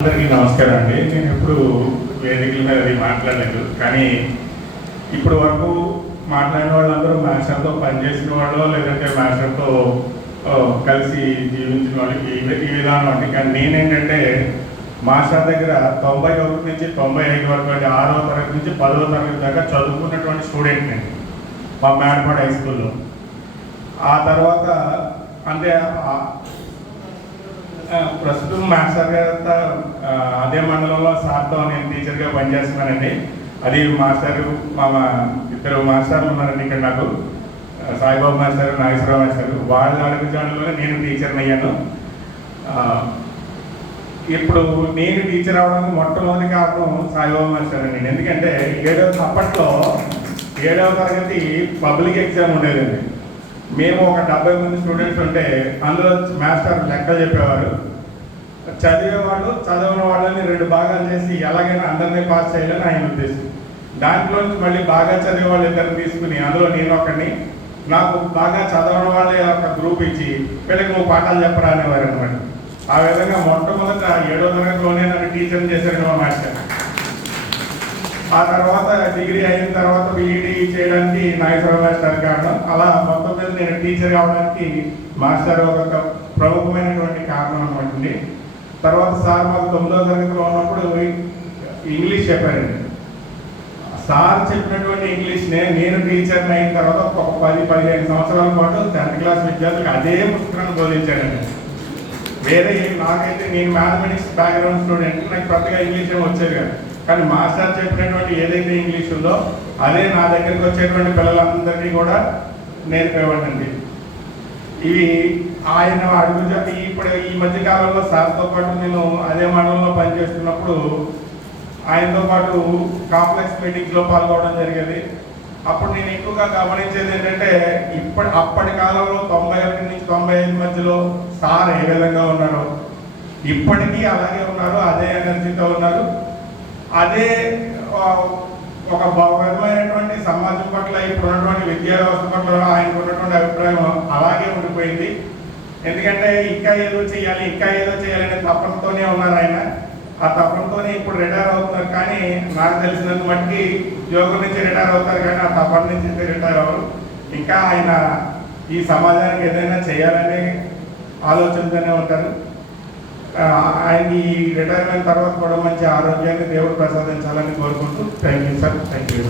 అందరికీ నమస్కారం అండి. నేను ఎప్పుడు వేదికల మీద అది మాట్లాడలేదు, కానీ ఇప్పుడు వరకు మాట్లాడిన వాళ్ళందరూ మాస్టర్తో పనిచేసిన వాళ్ళు, లేదంటే మాస్టర్తో కలిసి జీవించిన వాళ్ళకి ఈ విధానం అండి. కానీ నేనేంటంటే మాస్టర్ దగ్గర 91 నుంచి 95 వరకు అంటే 6వ తరగతి నుంచి 10వ తరగతి దాకా చదువుకున్నటువంటి స్టూడెంట్ నేను మా మేడపాడు హై స్కూల్లో. ఆ తర్వాత అంటే ప్రస్తుతం మాస్టర్ గారు అదే మండలంలో సార్తో నేను టీచర్గా పనిచేస్తున్నానండి. అది మాస్టర్ మా ఇద్దరు మాస్టర్లు ఉన్నారండి ఇక్కడ నాకు, సాయిబాబు మాస్టర్, నాగేశ్వరరావు మాస్టర్. వాళ్ళ అడుగుజాడలోనే నేను టీచర్ని అయ్యాను. ఇప్పుడు నేను టీచర్ అవడానికి మొట్టమొదటి కారణం సాయిబాబు మాస్టర్ అండి. ఎందుకంటే అప్పట్లో 7వ తరగతి పబ్లిక్ ఎగ్జామ్ ఉండేదండి. మేము ఒక 70 మంది స్టూడెంట్స్ ఉంటే అందులో మాస్టర్ లెక్క చెప్పేవారు. చదివేవాళ్ళు చదవని వాళ్ళని 2 భాగాలు చేసి ఎలాగైనా అందరినీ పాస్ చేయాలని ఆయన ఉద్దేశం. దాంట్లో నుంచి మళ్ళీ బాగా చదివే వాళ్ళు ఇద్దరు తీసుకుని అందులో నేను ఒకరిని, నాకు బాగా చదవని వాళ్ళే ఒక గ్రూప్ ఇచ్చి వీళ్ళకి నువ్వు పాఠాలు చెప్పరా అనేవారు అనమాట. ఆ విధంగా మొట్టమొదట 7వ తరగతిలోనే నన్ను టీచర్ చేశారు మా మాస్టర్. ఆ తర్వాత డిగ్రీ అయిన తర్వాత బీఈడీ చేయడానికి నాగేశ్వరరావు మాస్టర్ కారణం. అలా మొత్తం మీద నేను టీచర్ కావడానికి మాస్టర్ ఒక ప్రముఖమైనటువంటి కారణం అనమాట. తర్వాత సార్ మాకు 9వ తరగతిలో ఉన్నప్పుడు ఇంగ్లీష్ చెప్పారండి. సార్ చెప్పినటువంటి ఇంగ్లీష్నే నేను టీచర్ని అయిన తర్వాత ఒక 10-15 సంవత్సరాల పాటు 10th క్లాస్ విద్యార్థులకు అదే పుస్తకాన్ని బోధించానండి. వేరే నాకైతే నేను మ్యాథమెటిక్స్ బ్యాక్గ్రౌండ్ స్టూడెంట్, నాకు కొత్తగా ఇంగ్లీష్ ఏమి వచ్చేది కాదు. కానీ మాస్టర్ చెప్పినటువంటి ఏదైతే ఇంగ్లీష్ ఉందో అదే నా దగ్గరికి వచ్చేటువంటి పిల్లలందరికీ కూడా నేర్పేవాడండి. ఇవి ఆయన అడుగు ఇప్పుడు ఈ మధ్య కాలంలో సార్తో పాటు నేను అదే మండలంలో పనిచేస్తున్నప్పుడు ఆయనతో పాటు కాంప్లెక్స్ మీటింగ్స్లో పాల్గొనడం జరిగేది. అప్పుడు నేను ఎక్కువగా గమనించేది ఏంటంటే అప్పటి కాలంలో 91 నుంచి 95 మధ్యలో సార్ ఏ విధంగా ఉన్నారో ఇప్పటికీ అలాగే ఉన్నారు, అదే ఎనర్జీతో ఉన్నారు. అదే ఒక విధమైనటువంటి సమాజం పట్ల, ఇప్పుడు ఉన్నటువంటి విద్యా వ్యవస్థ పట్ల ఆయనకు ఉన్నటువంటి అభిప్రాయం అలాగే ఉండిపోయింది. ఎందుకంటే ఇంకా ఏదో చేయాలనే తపనతోనే ఉన్నారు ఆయన. ఆ తపనతోనే ఇప్పుడు రిటైర్ అవుతున్నారు. కానీ నాకు తెలిసినంత మట్టికి ఉద్యోగం నుంచి రిటైర్ అవుతారు, కానీ ఆ తపన నుంచి రిటైర్ అవ్వరు. ఇంకా ఆయన ఈ సమాజానికి ఏదైనా చేయాలనే ఆలోచనతోనే ఉంటారు. ఆయన ఈ రిటైర్మెంట్ తర్వాత కూడా మంచి ఆరోగ్యాన్ని దేవుడు ప్రసాదించాలని కోరుకుంటూ thank you sir. Thank you.